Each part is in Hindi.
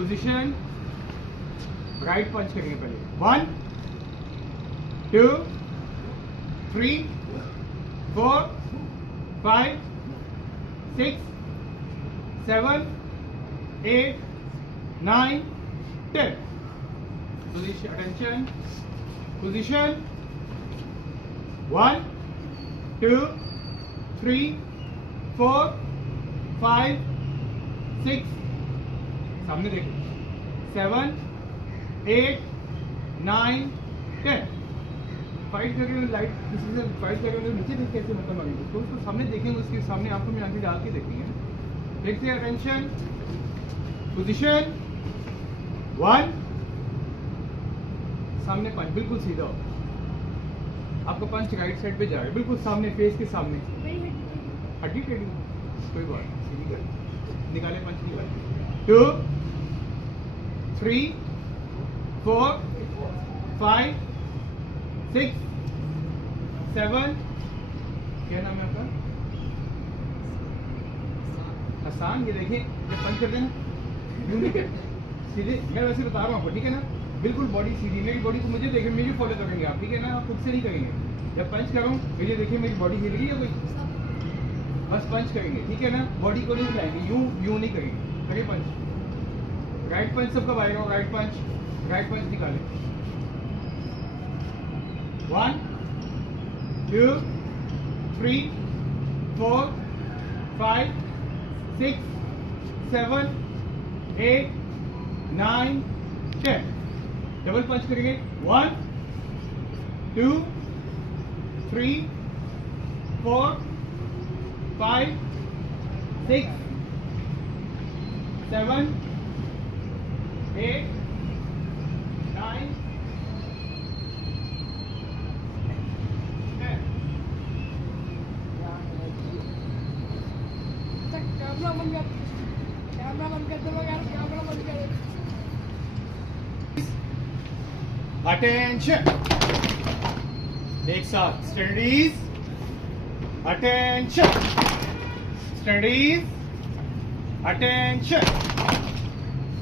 पोजीशन, राइट पंच करेंगे पहले। 1 2 3 4 5 6 7 8 9 10। Position, attention, position, 1 2 3 4 5 6, सामने देखो, 7 8 9 10। फाइट करके लाइट किसी से फाइट करके नीचे देख कैसे मतलब मारेंगे तो उसको सामने देखेंगे, उसके सामने आंखों में आंखें डाल के देखेंगे। देखते हैं, अटेंशन, पोजीशन, 1, सामने पंच, बिल्कुल सीधा हो, आपका पंच राइट साइड पे जा रहा है, बिल्कुल सामने, फेस के सामने। हड्डी टेढ़ी, कोई बात नहीं, सीधी कर, निकाले पंच निकाले। 2 3 4 5 6 7, क्या नाम है आपका? हसान। ये देखिए, जब पंच करते हैं सीधे, मैं वैसे बता रहा हूँ आपको, ठीक है ना, बिल्कुल बॉडी सीधी, मेरी बॉडी को मुझे देखें, मुझे फॉलो करेंगे आप, ठीक है ना, आप खुद से नहीं करेंगे। जब पंच कर रहा हूँ मुझे देखिए, मेरी बॉडी हिल रही है कोई, बस पंच करेंगे, ठीक है ना, बॉडी को नहीं हिलाएंगे, यूं नहीं करेंगे, करिए पंच। राइट पंच सबका आएगा, राइट पंच निकाले। 1 2 3 4 5 6 7 8 9 10। डबल पंच करेंगे, 1 2 3 4 5 6 7 8 9 10। कैमरा बंद कर, कैमरा बंद कर दो यार, कैमरा बंद कर। अटेंशन, एक साथ, studies, attention, studies, attention.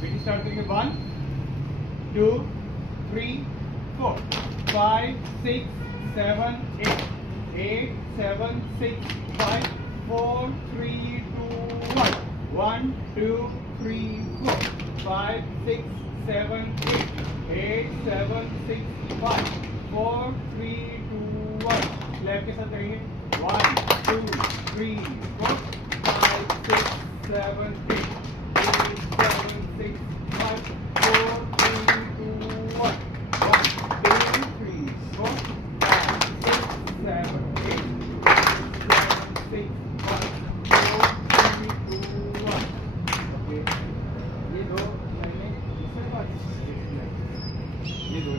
PT start करेंगे, 1 2 3 4 5 6 7 8 8 7 6 5 4 3 2 1 1 2 3 4 5 6 7 8 8 7 6 5 4 3 2 1। लेफ्ट के साथ करेंगे, 1 2 3 4 5 6 7 8 8 7 6 5 4 3 2 1 1 2 3 4 5 6 7 8 7 6 5 4 3 2 1। ओके, ये दो लाइनें, ये दो